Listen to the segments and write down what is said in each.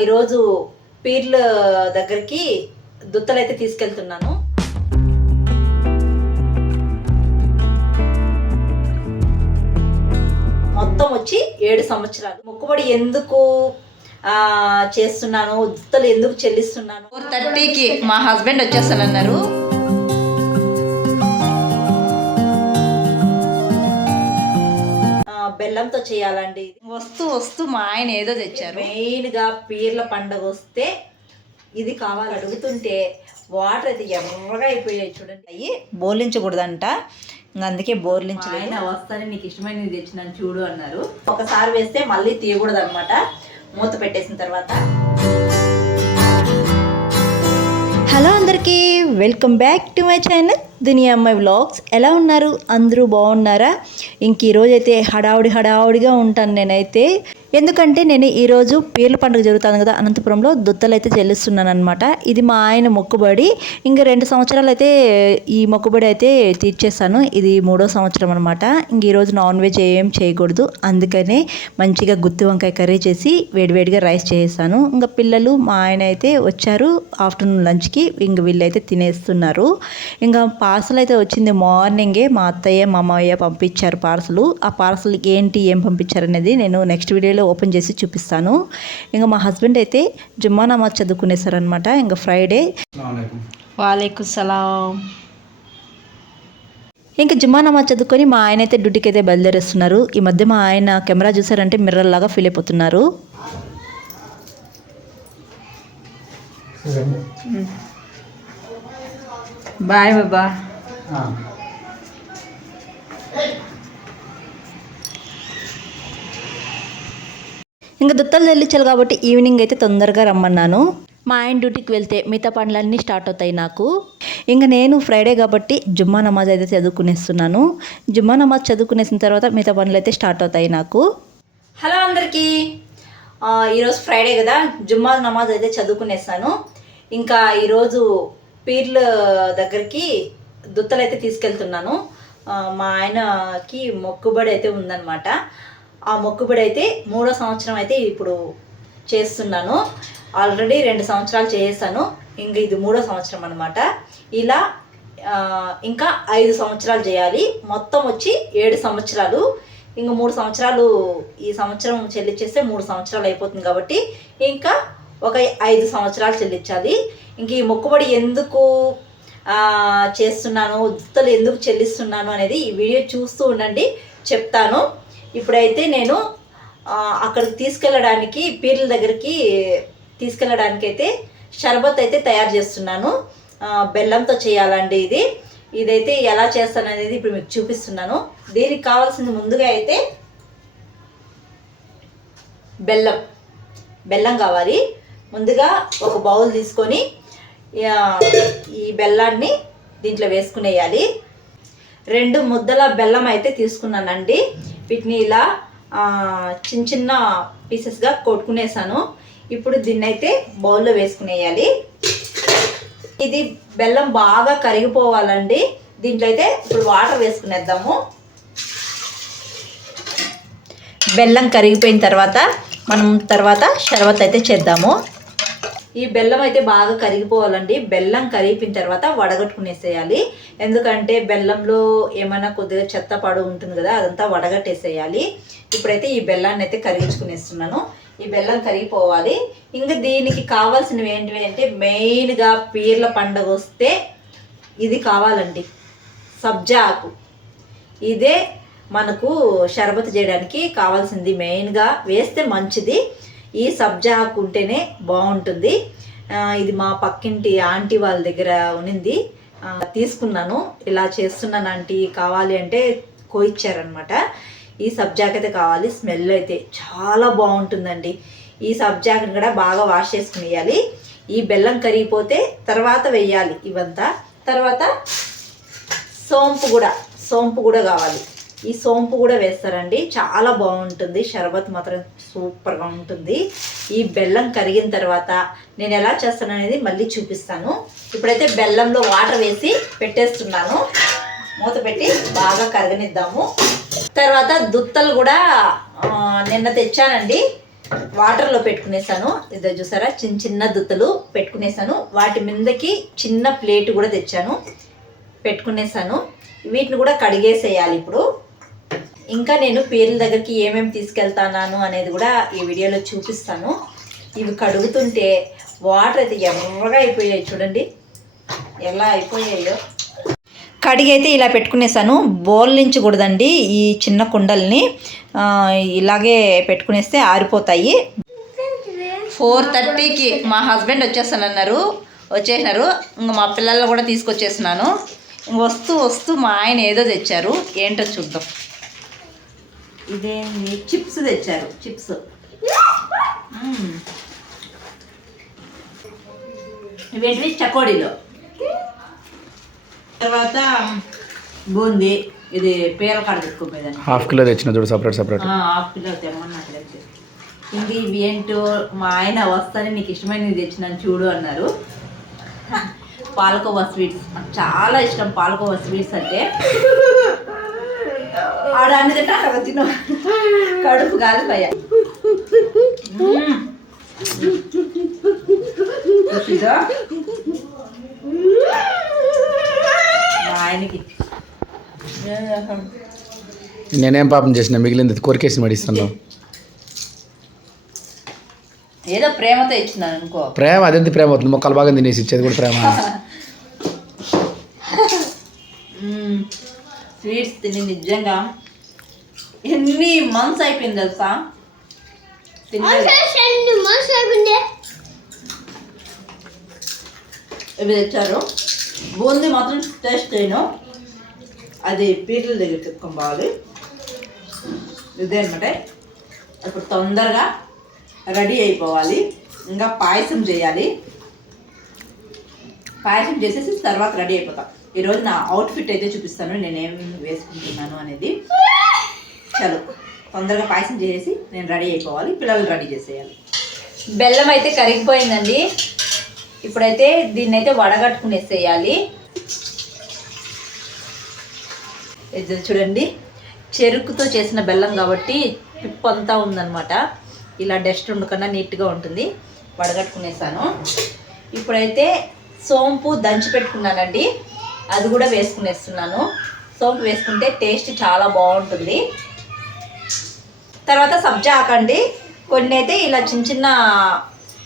ఈరోజు పీర్ల దగ్గరికి దుత్తలైతే తీసుకెళ్తున్నాను. మొత్తం వచ్చి 7 సంవత్సరాలు. మొక్కుబడి ఎందుకు చేస్తున్నాను, దుత్తలు ఎందుకు చెల్లిస్తున్నాను. 4:30కి మా హస్బెండ్ వచ్చేస్తానన్నారు. బెల్లంతో చేయాలండి. వస్తూ మా ఆయన ఏదో తెచ్చారు. మెయిన్గా పీర్ల పండుగ వస్తే ఇది కావాలి. అడుగుతుంటే వాటర్ అయితే ఎర్రగా అయిపోయాయి చూడండి. అవి బోర్లించకూడదంట, అందుకే బోర్లించలేదు. ఆయన వస్తానే నీకు ఇష్టమైనది తెచ్చినాను చూడు అన్నారు. ఒకసారి వేస్తే మళ్ళీ తీయకూడదు అనమాట, మూత పెట్టేసిన తర్వాత. హలో అందరికీ, welcome back to my channel దునియా అమ్మాయి వ్లాగ్స్. ఎలా ఉన్నారు? అందరూ బాగున్నారా? ఇంక ఈరోజైతే హడావుడిగా ఉంటాను నేనైతే. ఎందుకంటే నేను ఈరోజు పీర్ల పండుగ జరుగుతుంది కదా అనంతపురంలో, దుత్తలు అయితే చెల్లిస్తున్నాను అనమాట. ఇది మా ఆయన మొక్కుబడి. ఇంకా 2 సంవత్సరాలు అయితే ఈ మొక్కుబడి అయితే తీర్చేస్తాను. ఇది 3వ సంవత్సరం అనమాట. ఇంక ఈరోజు నాన్ వెజ్ ఏం చేయకూడదు, అందుకనే మంచిగా గుత్తి వంకాయ కర్రీ చేసి వేడివేడిగా రైస్ చేసేసాను. ఇంకా పిల్లలు మా ఆయన అయితే వచ్చారు ఆఫ్టర్నూన్ లంచ్కి. ఇంక వీళ్ళైతే తినేస్తున్నారు. ఇంకా పార్సల్ అయితే వచ్చింది మార్నింగే. మా అత్తయ్య మామయ్య పంపించారు పార్సల్. ఆ పార్సల్ ఏం పంపించారు అనేది నేను నెక్స్ట్ వీడియోలో ఓపెన్ చేసి చూపిస్తాను. ఇంకా మా హస్బెండ్ అయితే జుమ్మా నమాజ్ చదువుకునేసారనమాట. ఇంకా ఫ్రైడే. వాలేకుం సలాం. ఇంకా జుమ్మా నమాజ్ చదువుకొని మా ఆయన అయితే డ్యూటీకి అయితే బయలుదేరేస్తున్నారు. ఈ మధ్య మా ఆయన కెమెరా చూసారంటే మిర్రర్ లాగా ఫీల్ అయిపోతున్నారు. బాయ్ బాబా. ఇంకా దుత్తలు చెల్లించాలి కాబట్టి ఈవినింగ్ అయితే తొందరగా రమ్మన్నాను. మా ఆయన డ్యూటీకి వెళ్తే మిగతా పనులన్నీ స్టార్ట్ అవుతాయి నాకు. ఇంకా నేను ఫ్రైడే కాబట్టి జుమ్మా నమాజ్ అయితే చదువుకునేస్తున్నాను. జుమ్మా నమాజ్ చదువుకునేసిన తర్వాత మిగతా పనులు అయితే స్టార్ట్ అవుతాయి నాకు. హలో అందరికీ, ఈరోజు ఫ్రైడే కదా, జుమ్మా నమాజ్ అయితే చదువుకునేస్తాను. ఇంకా ఈరోజు పీర్ల దగ్గరికి దుత్తలు అయితే తీసుకెళ్తున్నాను. మా ఆయనకి మొక్కుబడి అయితే ఉందన్నమాట. ఆ మొక్కుబడి అయితే 3వ సంవత్సరం అయితే ఇప్పుడు చేస్తున్నాను. ఆల్రెడీ 2 సంవత్సరాలు చేసాను, ఇంక ఇది 3వ సంవత్సరం అనమాట. ఇలా ఇంకా 5 సంవత్సరాలు చేయాలి. మొత్తం వచ్చి 7 సంవత్సరాలు. ఇంకా 3 సంవత్సరాలు ఈ సంవత్సరం చెల్లించేస్తే 3 సంవత్సరాలు అయిపోతుంది కాబట్టి ఇంకా ఒక 5 సంవత్సరాలు చెల్లించాలి. ఇంక ఈ మొక్కుబడి ఎందుకు చేస్తున్నాను, దుత్తలు ఎందుకు చెల్లిస్తున్నాను అనేది ఈ వీడియో చూస్తూ ఉండండి, చెప్తాను. ఇప్పుడైతే నేను అక్కడికి తీసుకెళ్ళడానికి, పీర్ల దగ్గరికి తీసుకెళ్ళడానికి అయితే షర్బత్ అయితే తయారు చేస్తున్నాను. బెల్లంతో చేయాలండి ఇదైతే ఎలా చేస్తాను అనేది ఇప్పుడు మీకు చూపిస్తున్నాను. దీనికి కావాల్సింది ముందుగా అయితే బెల్లం కావాలి. ముందుగా ఒక బౌల్ తీసుకొని ఈ బెల్లాన్ని దీంట్లో వేసుకునేయాలి. 2 ముద్దల బెల్లం అయితే తీసుకున్నానండి. వీటిని ఇలా చిన్న పీసెస్గా కొట్టుకునేసాను. ఇప్పుడు దీన్ని అయితే బౌల్లో వేసుకునేయాలి. ఇది బెల్లం బాగా కరిగిపోవాలండి. దీంట్లో అయితే ఇప్పుడు వాటర్ వేసుకునేద్దాము. బెల్లం కరిగిపోయిన తర్వాత మనం షర్బత్ అయితే చేద్దాము. ఈ బెల్లం అయితే బాగా కరిగిపోవాలండి. బెల్లం కరిగిపోయిన తర్వాత వడగట్టుకునేసేయాలి. ఎందుకంటే బెల్లంలో ఏమైనా కొద్దిగా చెత్త పడు ఉంటుంది కదా, అదంతా వడగట్టేసేయాలి. ఇప్పుడైతే ఈ బెల్లాన్ని అయితే కరిగించుకునేస్తున్నాను. ఈ బెల్లం కరిగిపోవాలి. ఇంకా దీనికి కావాల్సినవి ఏంటివి అంటే మెయిన్గా పీర్ల పండుగ వస్తే ఇది కావాలండి, సబ్జా ఆకు. ఇదే మనకు షర్బత్ చేయడానికి కావాల్సింది. మెయిన్గా వేస్తే మంచిది. ఈ సబ్జా ఆకు ఉంటేనే బాగుంటుంది. ఇది మా పక్కింటి ఆంటీ వాళ్ళ దగ్గర ఉన్నింది, తీసుకున్నాను. ఇలా చేస్తున్నాను ఆంటీ, కావాలి అంటే కోయిచ్చారనమాట. ఈ సబ్జాకు అయితే కావాలి. స్మెల్ అయితే చాలా బాగుంటుందండి. ఈ సబ్జాకుని కూడా బాగా వాష్ చేసుకునేయాలి. ఈ బెల్లం కరిగిపోతే తర్వాత వెయ్యాలి ఇవంతా. తర్వాత సోంపు కూడా కావాలి. ఈ సోంపు కూడా వేస్తారండి, చాలా బాగుంటుంది. షర్బత్ మాత్రం సూపర్గా ఉంటుంది. ఈ బెల్లం కరిగిన తర్వాత నేను ఎలా చేస్తాను అనేది మళ్ళీ చూపిస్తాను. ఇప్పుడైతే బెల్లంలో వాటర్ వేసి పెట్టేస్తున్నాను. మూత పెట్టి బాగా కరగనిద్దాము. తర్వాత దుత్తలు కూడా నిన్న తెచ్చానండి. వాటర్లో పెట్టుకునేసాను. ఇదో చూసారా చిన్న చిన్న దుత్తలు పెట్టుకునేసాను. వాటి మీదకి చిన్న ప్లేట్ కూడా తెచ్చాను, పెట్టుకునేసాను. వీటిని కూడా కడిగేసేయాలి ఇప్పుడు. ఇంకా నేను పీర్ల దగ్గరికి ఏమేమి తీసుకెళ్తాను అనేది కూడా ఈ వీడియోలో చూపిస్తాను. ఇవి కడుగుతుంటే వాటర్ అయితే ఎర్రగా అయిపోయాయి, చూడండి ఎలా అయిపోయాయో. కడిగైతే ఇలా పెట్టుకునేసాను. బోర్లించకూడదండి ఈ చిన్న కుండల్ని, ఇలాగే పెట్టుకునేస్తే ఆరిపోతాయి. 4:30కి మా హస్బెండ్ వచ్చేసినారు. ఇంకా మా పిల్లలు కూడా తీసుకొచ్చేసినాను. వస్తూ వస్తూ మా ఆయన ఏదో తెచ్చారు, ఏంటో చూద్దాం. ఇదేంటి, చిప్స్ తెచ్చారు. చిప్స్ ఇవేంటివి, చకోడీలో. తర్వాత బూందీ, ఇది పేర కాడ తెచ్చుకోపోయేదాన్ని. ½ కిలో తెచ్చిన చూడు, సపరేట్ ½ కిలో తెమ్మన్నట్టు. ఇంక ఇవి ఏంటో మా ఆయన వస్తానే నీకు ఇష్టమైనవి తెచ్చినాను చూడు అన్నారు. పాలకోవా స్వీట్స్ నాకు చాలా ఇష్టం. పాలకోవా స్వీట్స్ అంటే ఆడ అన్ని తింటా కదా, తిను కడుపు కాలిపోయా. మా ఆయనకి నేనేం పాపం చేసిన, మిగిలింది కొరికేసి మడిస్తున్నావు. ఏదో ప్రేమతో ఇచ్చినాను అనుకో. ప్రేమ అదెంత ప్రేమ అవుతుంది, మొక్కలు బాగా తినేసి ఇచ్చేది కూడా ప్రేమ. స్వీట్స్ తిని నిజంగా ఎన్ని మంత్స్ అయిపోయింది తెలుసా. ఇవి తెచ్చారు. బూందీ మాత్రం టేస్ట్ చేయను, అది పీటల దగ్గర తెచ్చుకోవాలి. ఇదే అనమాట. ఇప్పుడు తొందరగా రెడీ అయిపోవాలి. ఇంకా పాయసం చేయాలి. పాయసం చేసేసి తర్వాత రెడీ అయిపోతాం. ఈరోజు నా అవుట్ఫిట్ అయితే చూపిస్తాను, నేనేమి వేసుకుంటున్నాను అనేది. చలో తొందరగా పాయసం చేసేసి నేను రెడీ అయిపోవాలి, పిల్లలు రెడీ చేసేయాలి. బెల్లం అయితే కరిగిపోయిందండి. ఇప్పుడైతే దీన్ని అయితే వడగట్టుకునేసేయాలి. ఇది చూడండి, చెరుకుతో చేసిన బెల్లం కాబట్టి పిప్పు అంతా ఉందన్నమాట. ఇలా డస్ట్ ఉండకుండా నీట్గా ఉంటుంది. వడగట్టుకునేసాను. ఇప్పుడైతే సోంపు దంచి పెట్టుకున్నానండి, అది కూడా వేసుకునేస్తున్నాను. సోంపు వేసుకుంటే టేస్ట్ చాలా బాగుంటుంది. తర్వాత సబ్జా ఆకండి, కొన్ని అయితే ఇలా చిన్న చిన్న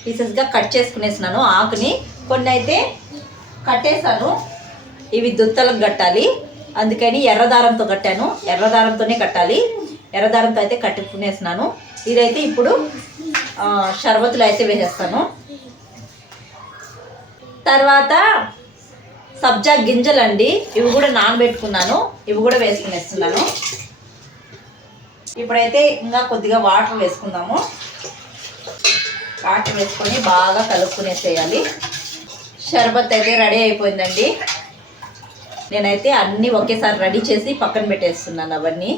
పీసెస్గా కట్ చేసుకునేసినాను ఆకుని, కొన్ని అయితే కట్టేసాను. ఇవి దుత్తలకు కట్టాలి, అందుకని ఎర్రదారంతో కట్టాను. ఎర్రదారంతోనే కట్టాలి. ఎర్రదారంతో అయితే కట్టుకునేసినాను. ఇదైతే ఇప్పుడు షర్బతులు అయితే వేసేస్తాను. తర్వాత సబ్జా గింజలండి, ఇవి కూడా నానబెట్టుకున్నాను, ఇవి కూడా వేసుకునేస్తున్నాను. ఇప్పుడైతే ఇంకా కొద్దిగా వాటర్ వేసుకుందాము. వాటర్ వేసుకొని బాగా కలుపుకునేసేయాలి. షర్బత్ అయితే రెడీ అయిపోయిందండి. నేనైతే అన్నీ ఒకేసారి రెడీ చేసి పక్కన పెట్టేస్తున్నాను. అవన్నీ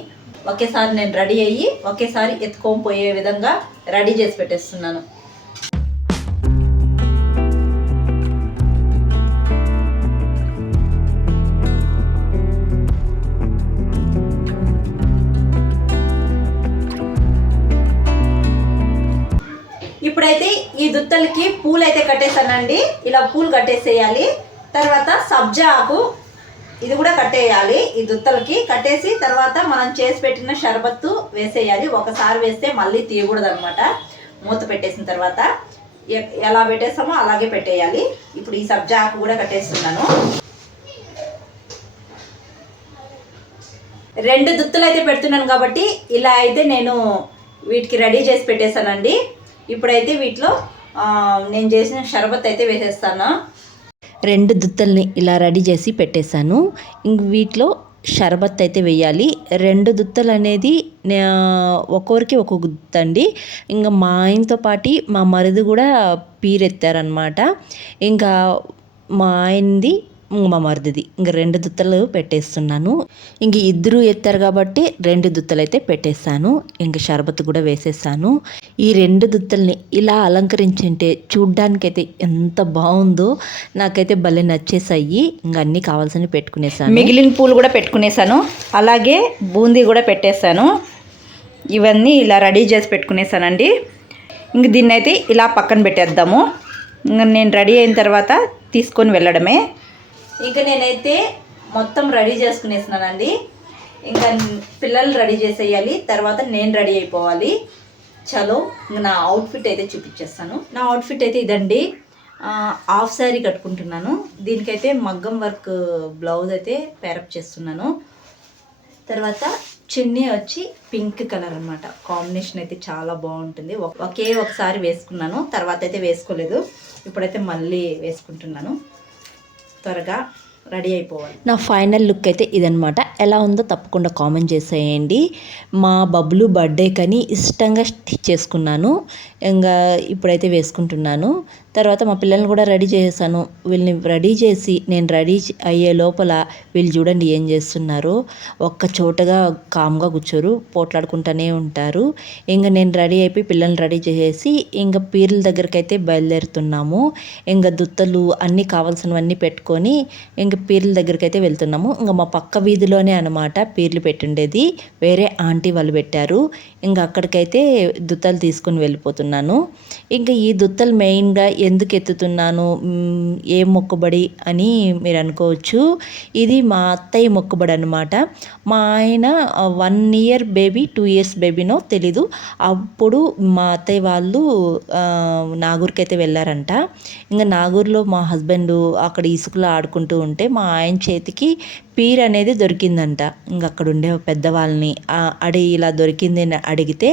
ఒకేసారి నేను రెడీ అయ్యి ఒకేసారి ఎత్తుకొని పోయే విధంగా రెడీ చేసి పెట్టేస్తున్నాను. ఇప్పుడైతే ఈ దుత్తలకి పూలు అయితే కట్టేసానండి. ఇలా పూలు కట్టేసేయాలి. తర్వాత సబ్జా ఆకు ఇది కూడా కట్టేయాలి. ఈ దుత్తలకి కట్టేసి తర్వాత మనం చేసి పెట్టిన షర్బత్తు వేసేయాలి. ఒకసారి వేస్తే మళ్ళీ తీయకూడదు అనమాట. మూత పెట్టేసిన తర్వాత ఎలా పెట్టేస్తామో అలాగే పెట్టేయాలి. ఇప్పుడు ఈ సబ్జా ఆకు కూడా కట్టేస్తున్నాను. 2 దుత్తులు అయితే పెడుతున్నాను కాబట్టి ఇలా అయితే నేను వీటికి రెడీ చేసి పెట్టేశానండి. ఇప్పుడైతే వీటిలో నేను చేసిన షర్బత్ అయితే వేసేస్తాను. 2 దుత్తల్ని ఇలా రెడీ చేసి పెట్టేశాను. ఇంక వీటిలో షర్బత్ అయితే వేయాలి. 2 దుత్తలు అనేది ఒక్కొరికి ఒక్కొక్క దుత్త అండి. ఇంకా మా ఆయనతో పాటు మా మరిది కూడా పీరెత్తారనమాట. ఇంకా మా ఆయనది మా మరిదిది ఇంక 2 దుత్తలు పెట్టేస్తున్నాను. ఇంక ఇద్దరు ఎత్తారు కాబట్టి 2 దుత్తలు అయితే పెట్టేశాను. ఇంక షర్బత్ కూడా వేసేసాను. ఈ 2 దుత్తల్ని ఇలా అలంకరించుంటే చూడ్డానికైతే ఎంత బాగుందో, నాకైతే భలే నచ్చేసాయి. ఇంక అన్నీ కావాల్సినవి పెట్టుకునేసాను. మిగిలిన పూలు కూడా పెట్టుకునేసాను, అలాగే బూందీ కూడా పెట్టేశాను. ఇవన్నీ ఇలా రెడీ చేసి పెట్టుకునేసానండి. ఇంక దీన్ని అయితే ఇలా పక్కన పెట్టేద్దాము. ఇంక నేను రెడీ అయిన తర్వాత తీసుకొని వెళ్ళడమే. ఇంకా నేనైతే మొత్తం రెడీ చేసుకునేసినానండి. ఇంకా పిల్లలు రెడీ చేసేయాలి, తర్వాత నేను రెడీ అయిపోవాలి. చలో ఇంక నా అవుట్ఫిట్ అయితే చూపించేస్తాను. నా అవుట్ఫిట్ అయితే ఇదండి. హాఫ్ శారీ కట్టుకుంటున్నాను. దీనికైతే మగ్గం వర్క్ బ్లౌజ్ అయితే పేరప్ చేస్తున్నాను. తర్వాత చున్నీ వచ్చి పింక్ కలర్ అనమాట. కాంబినేషన్ అయితే చాలా బాగుంటుంది. ఒకసారి వేసుకున్నాను, తర్వాత అయితే వేసుకోలేదు. ఇప్పుడైతే మళ్ళీ వేసుకుంటున్నాను. త్వరగా రెడీ అయిపోవాలి. నా ఫైనల్ లుక్ అయితే ఇదనమాట. ఎలా ఉందో తప్పకుండా కామెంట్ చేసేయండి. మా బబ్లు బర్త్డే కానీ ఇష్టంగా స్టిచ్ చేసుకున్నాను. ఇంకా ఇప్పుడైతే వేసుకుంటున్నాను. తర్వాత మా పిల్లల్ని కూడా రెడీ చేసేసాను. వీళ్ళని రెడీ చేసి నేను రెడీ అయ్యే లోపల వీళ్ళు చూడండి ఏం చేస్తున్నారు. ఒక్క చోటగా కామ్గా కూర్చోరు, పోట్లాడుకుంటూనే ఉంటారు. ఇంకా నేను రెడీ అయిపోయి పిల్లల్ని రెడీ చేసేసి ఇంకా పీర్ల దగ్గరికి అయితే బయలుదేరుతున్నాము. ఇంకా దుత్తలు అన్నీ కావాల్సినవన్నీ పెట్టుకొని ఇంకా పీర్ల దగ్గరికి అయితే వెళ్తున్నాము. ఇంకా మా పక్క వీధిలోనే అనమాట పీర్లు పెట్టుండేది. వేరే ఆంటీ వాళ్ళు పెట్టారు. ఇంకా అక్కడికైతే దుత్తలు తీసుకొని వెళ్ళిపోతున్నాను. ఇంకా ఈ దుత్తలు మెయిన్గా ఎందుకు ఎత్తుతున్నాను, ఏ మొక్కుబడి అని మీరు అనుకోవచ్చు. ఇది మా అత్తయ్య మొక్కుబడి అనమాట. మా ఆయన 1 year బేబీ 2 years బేబీనో తెలీదు, అప్పుడు మా అత్తయ్య వాళ్ళు నాగూర్కి అయితే వెళ్ళారంట. ఇంకా నాగూర్లో మా హస్బెండ్ అక్కడ ఇసుకలో ఆడుకుంటూ ఉంటే మా ఆయన చేతికి పీర్ అనేది దొరికిందంట. ఇంక అక్కడ ఉండే పెద్దవాళ్ళని ఇలా దొరికింది అని అడిగితే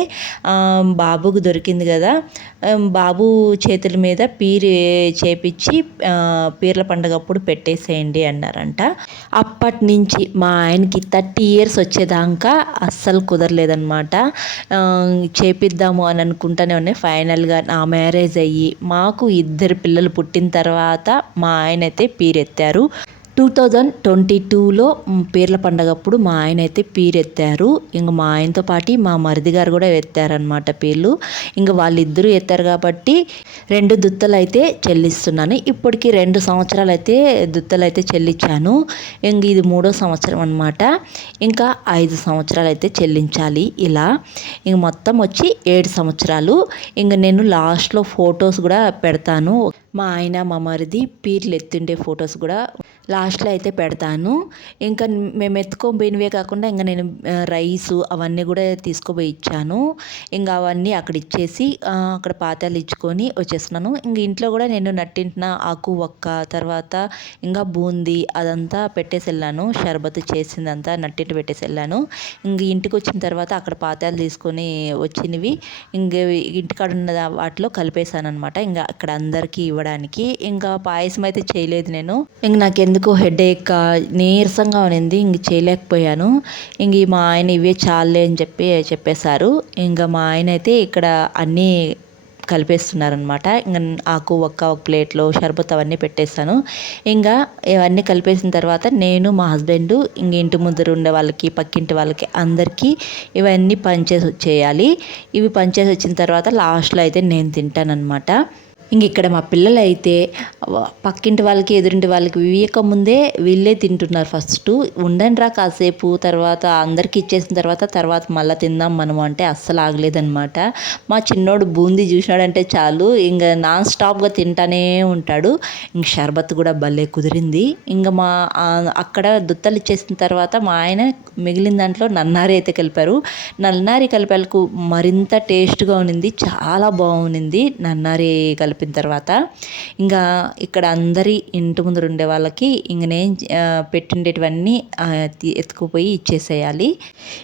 బాబుకు దొరికింది కదా, బాబు చేతుల మీద పీర్ చేపించి పీర్ల పండుగ అప్పుడు పెట్టేసేయండి అన్నారంట. అప్పటి నుంచి మా ఆయనకి 30 years వచ్చేదాకా అస్సలు కుదరలేదన్నమాట. చేపిద్దాము అని అనుకుంటూనే ఉన్నాయి. ఫైనల్గా నా మ్యారేజ్ అయ్యి మాకు 2 పిల్లలు పుట్టిన తర్వాత మా ఆయన అయితే పీరెత్తారు. 2022లో పీర్ల పండగప్పుడు మా ఆయన అయితే పీరు ఎత్తారు. ఇంక మా ఆయనతో పాటు మా మరిది గారు కూడా ఎత్తారనమాట పీర్లు. ఇంక వాళ్ళిద్దరూ ఎత్తారు కాబట్టి 2 దుత్తలు అయితే చెల్లిస్తున్నాను. ఇప్పటికి 2 సంవత్సరాలు అయితే దుత్తలు అయితే చెల్లించాను. ఇంక ఇది 3వ సంవత్సరం అనమాట. ఇంకా 5 సంవత్సరాలు అయితే చెల్లించాలి. ఇలా ఇంక మొత్తం వచ్చి 7 సంవత్సరాలు. ఇంక నేను లాస్ట్లో ఫొటోస్ కూడా పెడతాను. మా ఆయన మా మరిది పీర్లు ఎత్తుండే ఫొటోస్ కూడా లాస్ట్లో అయితే పెడతాను. ఇంకా మేము ఎత్తుకోబోయినవే కాకుండా ఇంకా నేను రైసు అవన్నీ కూడా తీసుకుపోయి ఇచ్చాను. ఇంకా అవన్నీ అక్కడ ఇచ్చేసి అక్కడ పాత్రలు ఇచ్చుకొని వచ్చేస్తున్నాను. ఇంక ఇంట్లో కూడా నేను నట్టింటిన ఆకు ఒక్క తర్వాత ఇంకా బూందీ అదంతా పెట్టేసి వెళ్ళాను. షర్బత్ చేసిందంతా నట్టింటి పెట్టేసి వెళ్ళాను. ఇంక ఇంటికి వచ్చిన తర్వాత అక్కడ పాత్రలు తీసుకొని వచ్చినవి ఇంక ఇంటికాడ ఉన్న వాటిలో కలిపేశాను అనమాట. ఇంకా అక్కడ అందరికీ ఇవ్వడానికి. ఇంకా పాయసం అయితే చేయలేదు నేను. ఇంక నాకెందుకో హెడేక్ నీరసంగా ఉన్నింది, ఇంక చేయలేకపోయాను. ఇంక మా ఆయన ఇవే చాలే అని చెప్పేశారు. ఇంకా మా ఆయన అయితే ఇక్కడ అన్నీ కలిపేస్తున్నారనమాట. ఇంకా ఆకు ఒక ప్లేట్లో షర్బత్ అవన్నీ పెట్టేస్తాను. ఇంకా ఇవన్నీ కలిపేసిన తర్వాత నేను మా హస్బెండ్ ఇంక ఇంటి ముందర ఉండే వాళ్ళకి పక్కింటి వాళ్ళకి అందరికీ ఇవన్నీ పంచేసి వచ్చేయాలి. ఇవి పంచేసి వచ్చిన తర్వాత లాస్ట్లో అయితే నేను తింటానన్నమాట. ఇంక ఇక్కడ మా పిల్లలు అయితే పక్కింటి వాళ్ళకి ఎదురింటి వాళ్ళకి వివేక ముందే వీళ్ళే తింటున్నారు. ఫస్ట్ ఉండండి రా కాసేపు, తర్వాత అందరికి ఇచ్చేసిన తర్వాత మళ్ళీ తిందాం మనము అంటే అస్సలు ఆగలేదనమాట. మా చిన్నోడు బూందీ చూసినాడంటే చాలు ఇంకా నాన్ స్టాప్గా తింటానే ఉంటాడు. ఇంక షర్బత్ కూడా భలే కుదిరింది. ఇంకా అక్కడ దుత్తలు ఇచ్చేసిన తర్వాత మా ఆయన మిగిలిన దాంట్లో నన్నారి అయితే కలిపారు. నన్నారి కలిపాలకు మరింత టేస్ట్గా ఉన్నింది, చాలా బాగుంది నన్నారి కలిపిన తర్వాత. ఇంకా ఇక్కడ అందరి ఇంటి ముందర ఉండే వాళ్ళకి ఇంక నేను పెట్టిండేటివన్నీ ఎత్తుకుపోయి ఇచ్చేసేయాలి.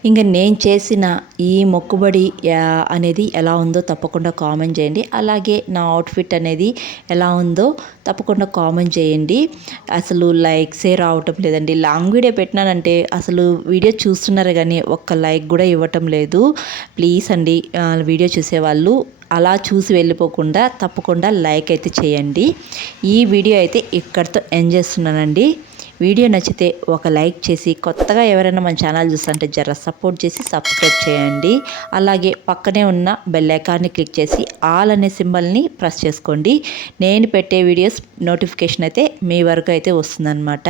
ఇంకా నేను చేసిన ఈ మొక్కుబడి అనేది ఎలా ఉందో తప్పకుండా కామెంట్ చేయండి. అలాగే నా అవుట్ఫిట్ అనేది ఎలా ఉందో తప్పకుండా కామెంట్ చేయండి. అసలు లైక్సే రావటం లేదండి. లాంగ్ వీడియో పెట్టినానంటే అసలు వీడియో చూస్తున్నారు కానీ ఒక్క లైక్ కూడా ఇవ్వటం లేదు. ప్లీజ్ అండి, వీడియో చూసేవాళ్ళు అలా చూసి వెళ్ళిపోకుండా తప్పకుండా లైక్ అయితే చేయండి. ఈ వీడియో అయితే ఇక్కడితో ఎండ్ చేస్తున్నానండి. వీడియో నచ్చితే ఒక లైక్ చేసి, కొత్తగా ఎవరైనా మన ఛానల్ చూస్తుంటే జర సపోర్ట్ చేసి సబ్స్క్రైబ్ చేయండి. అలాగే పక్కనే ఉన్న బెల్ ఐకాన్ని క్లిక్ చేసి ఆల్ అనే సింబల్ని ప్రెస్ చేసుకోండి. నేను పెట్టే వీడియోస్ నోటిఫికేషన్ అయితే మీ వరకు అయితే వస్తుందన్నమాట.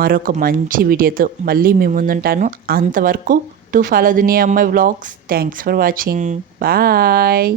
మరొక మంచి వీడియోతో మళ్ళీ మీ ముందుంటాను. అంతవరకు టు ఫాలో దునియా అమ్మాయి vlogs. Thanks for watching. Bye.